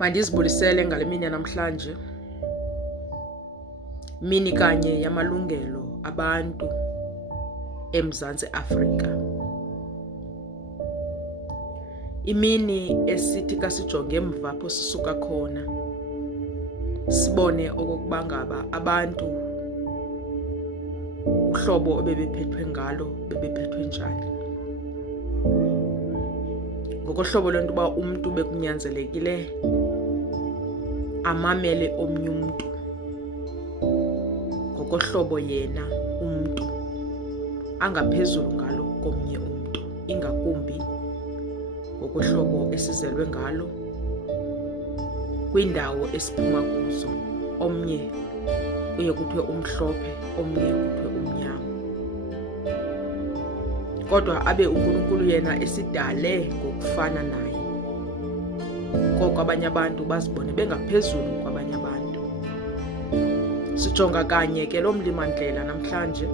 Mandizibulisele ngale mini yanamhlanje, mini kanye yamalungelo abantu eMzantsi Afrika. Imini esithi kasijonge emva apho sisuka khona, sibone okokuba ngaba abantu uhlobo ebebephethwe ngalo bebephethwe njani. Ngokohlobo lento uba umntu bekunyanzelekile amamele omnye umntu ngokohlobo yena umntu angaphezulu ngalo komnye umntu, ingakumbi ngokohlobo esizelwe ngalo kwiindawo esiphuma kuzo. Omnye kuye kuthiwe umhlophe, omnye kuthiwe umnyama. Kodwa abe uNkulunkulu yena esidale ngokufana naye, koko abanye abantu bazibone bengaphezulu kwabanye abantu. Sijonga kanye ke lo mlimandlela namhlanje,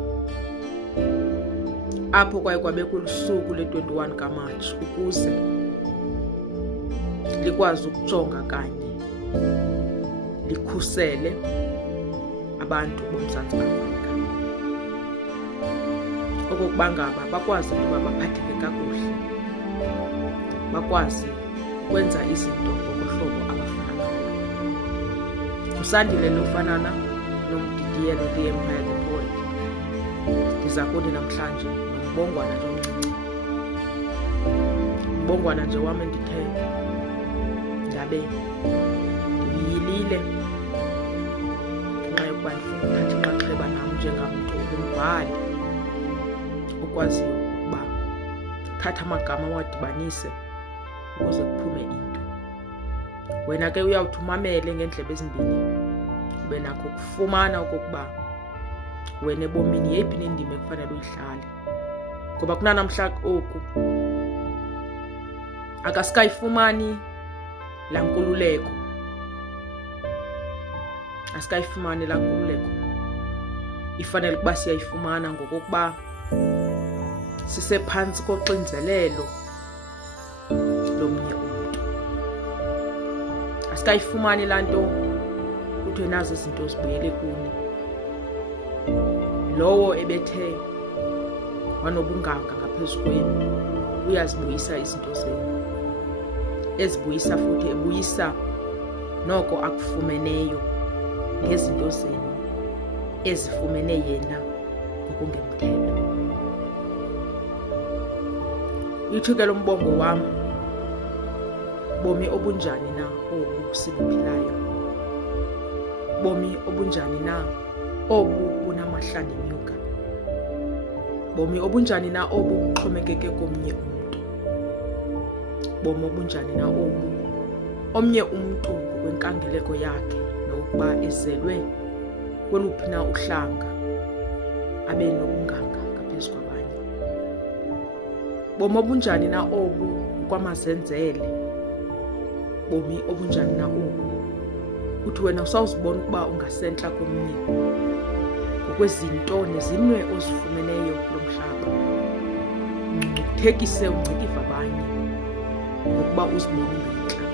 apho kwaye kwabekho lusuku le-21 kaMatshi ukuze likwazi ukujonga kanye likhusele abantu boMzantsi Afrika, okokuba ngaba bakwazi ukuba baphatheke kakuhle, bakwazi ukwenza izinto ngokohlobo abafuna ngalo. Usandile lofanana noMdidiyelo The Empire the Poet. Ndiza kuthi namhlanje nombongwana nje omncinci, umbongwana nje wam endithe ndabe ndiyilile ngenxa yokuba ndifuna ukuthatha inxaxheba nam njengamntu ongumbhali okwaziyo ukuba thatha amagama wadibanise ukuze kuphume into. Wena ke uyawuthi umamele ngeendlebe ezimbini, ube nakho ukufumana okokuba wena ebomini yeyiphi nendima ekufanele uyidlale. Ngoba kunanamhla oku akasikayifumani laa nkululeko, asikayifumani laa nkululeko ifanele ukuba siyayifumana ngokokuba sisephantsi koxinzelelo lomnye umntu. Asikayifumani laa nto kuthiwe nazo izinto zibuyele kuni. Lowo ebethe wanobunganga ngaphezu kwenu uyazibuyisa izinto zenu, ezibuyisa futhi ebuyisa noko akufumeneyo ngezinto zenu ezifumene yena ngokungemthetho. Ithi ke lo mbongo wam, bomi obunjani na obu sibuphilayo? Bomi obunjani na obu bunamahlanje nyuka? Bomi obunjani na obu buxhomekeke komnye umntu? Bomi obunjani na obu omnye umntu ngokwenkangeleko yakhe nokuba ezelwe kweluphi na uhlanga abe nobunganga ngaphezu kwabanye? Bomi obunjani na obu kwamazenzele? Bomi obunjani na obu uthi wena usawuzibona ukuba ungasentla komnye ngokwezinto nezinwe ozifumeneyo kulo mhlaba, ungcuthekise ungcikiva abanye ngokuba uzibona ungentla,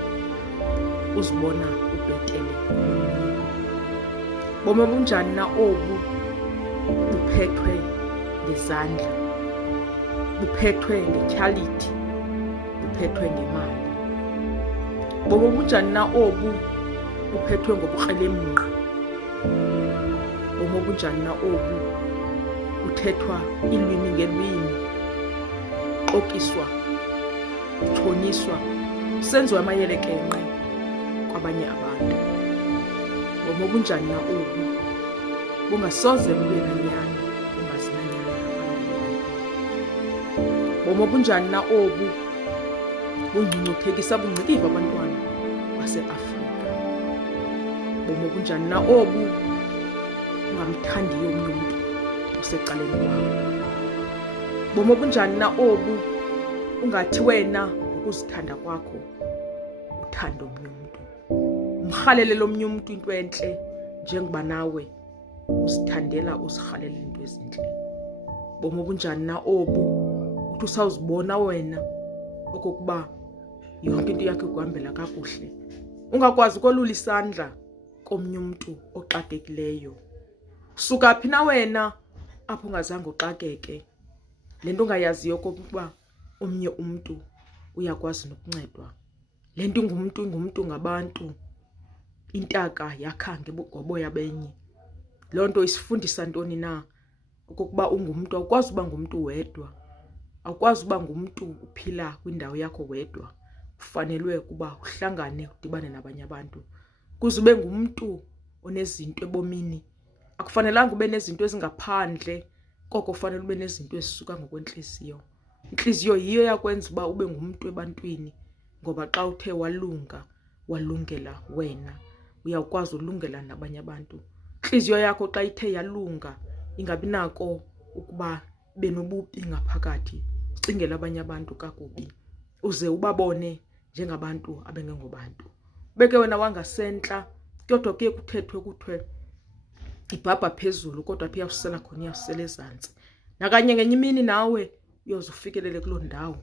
uzibona ubhetele. Bomi obunjani na obu buphethwe ngezandla, buphethwe ngetyhalithi, buphethwe ngemali? Bomi obunjani na obu buphethwe ngobukrelemnqa? Bomi obunjani na obu kuthethwa iilwimi ngeelwimi, xokiswa, kuthonyiswa, kusenziwa amayelekenqe kwabanye abantu? Bomi obunjani na obu bungasoze bube nanyani, bungazinanyani abantu? Bomi obunjani na obu bungcungcuthekisa bungcikiva abantwana baseAfrika? Bomi obunjani na obu ungamthandiyo omnye umntu osecaleni kwakho? Bomi obunjani na obu ungathi wena ngokuzithanda kwakho uthanda omnye umntu, umrhalele lomnye umntu into entle njengoba nawe uzithandela uzirhalela into ezintle? Bomi obunjani na obu uthi usawuzibona wena okokuba yonke into yakho ikuhambela kakuhle, ungakwazi ukolula isandla komnye umuntu oxakekileyo. Suka phi na wena apho ungazange uxakeke, le nto ungayaziyo kokuba omnye umuntu uyakwazi nokuncedwa. Le nto ingumntu ngabantu, intaka yakhange ngoboya benye. Loo nto isifundisa ntoni na? Okokuba ungumntu awukwazi uba ngumntu wedwa, awukwazi uba ngumntu uphila kwindawo yakho wedwa. Ufanelwe ukuba uhlangane udibane nabanye abantu kuze ube ngumntu onezinto ebomini. Akufanelanga ube nezinto ezingaphandle, koko ufanele ube nezinto ezisuka ngokwentliziyo. Intliziyo yiyo yakwenza uba ube ngumntu ebantwini, ngoba xa uthe walungela wena, uyawukwazi ulungela nabanye abantu. Intliziyo yakho xa ithe yalunga, ingabi nako ukuba benobubi ngaphakathi, ucingela abanye abantu kakubi, uze ubabone njengabantu abengengobantu. Beke wena wangasentla, kodwa kuye kuthethwe kuthiwe ibhabha phezulu kodwa phi iyawusela khona iyawusela ezantsi. Nakanye ngenye imini nawe uyoze ufikelele kuloo ndawo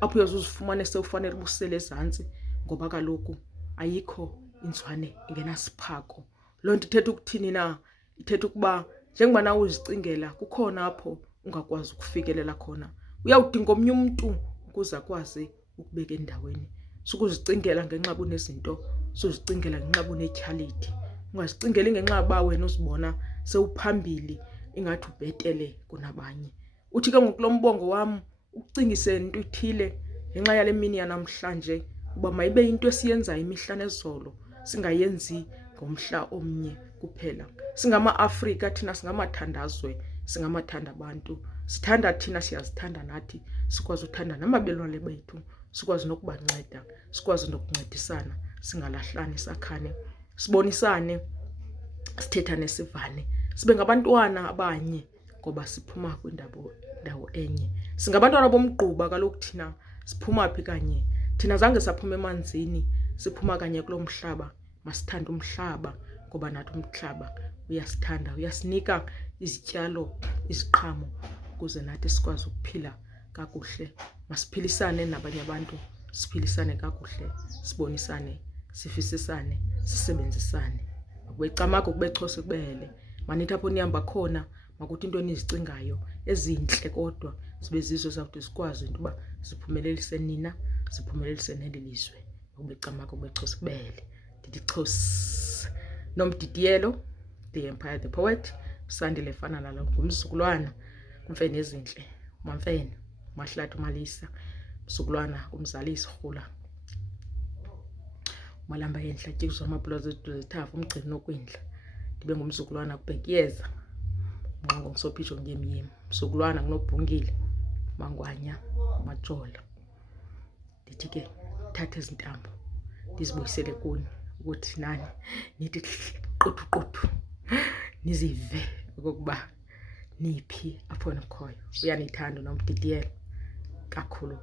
apho uyoze uzifumane sewufanele ubusele ezantsi, ngoba kaloku ayikho inzwane ingenasiphako. Loo nto ithetha ukuthini na? Ithetha ukuba njengoba nawe uzicingela, kukhona apho ungakwazi ukufikelela khona. Uyawudinga omnye umntu ukuze akwazi ukubeka endaweni. Sukuzicingela ngenxa unezinto, suzicingela ngenxa unetyhaliti. Ungazicingeli ngenxa yoba wena uzibona sewuphambili ingathi ubhetele kunabanye. Uthi ke ngoku lo mbongo wam ukucingise into ithile ngenxa yale mini yanamhlanje, uba mayibe into esiyenzayo imihla nezolo, singayenzi ngomhla omnye kuphela. Singama-Afrika thina singamathandazwe, singamathanda abantu. Sithanda thina, siyazithanda nathi, sikwazi uthanda namabelwane bethu, sikwazi nokubanceda, sikwazi nokuncedisana, singalahlani, sakhane, sibonisane, sithethane, sivane, sibe ngabantwana abanye, ngoba siphuma kwindawo enye. Singabantwana bomgquba kaloku thina. Siphuma phi kanye? Thina zange saphuma emanzini, siphuma kanye kulo mhlaba. Masithande umhlaba, ngoba nathi umhlaba uyasithanda, uyasinika izityalo, iziqhamo, ukuze nathi sikwazi ukuphila kakuhle. Masiphilisane nabanye abantu, siphilisane kakuhle, sibonisane, sivisisane, sisebenzisane. Akubecamako kubechose kubele. Manithi apho nihamba khona, makuthi into enizicingayo ezintle, kodwa zibe zizo zawuthi zikwazi into uba ziphumelelise nina, ziphumelelise neli lizwe. Akubecamako kubechose kubele. Ndidichos Nomdidiyelo, the Empire, the Poet, Sandile Fanalala, ngumzukulwana kumfene ezintle, uMamfene, uMahlathi, uMalisa, mzukulwana kumzali isiRhula, uMalamba yenhla, tyikizo amabhula zethu zithafu, umgcini nokwindla. Ndibe ngumzukulwana kubhekiyeza, uMnqongo ngisophisho ngemyemi, mzukulwana kunobhungile, Mangwanya, Majola. Ndithi ke thatha izintambo ndizibuyisele kuni, ukuthi nani nithi quthu nizive okokuba niphi apho nikhoyo. Uyanithanda uNomdidiyelo kakhulu.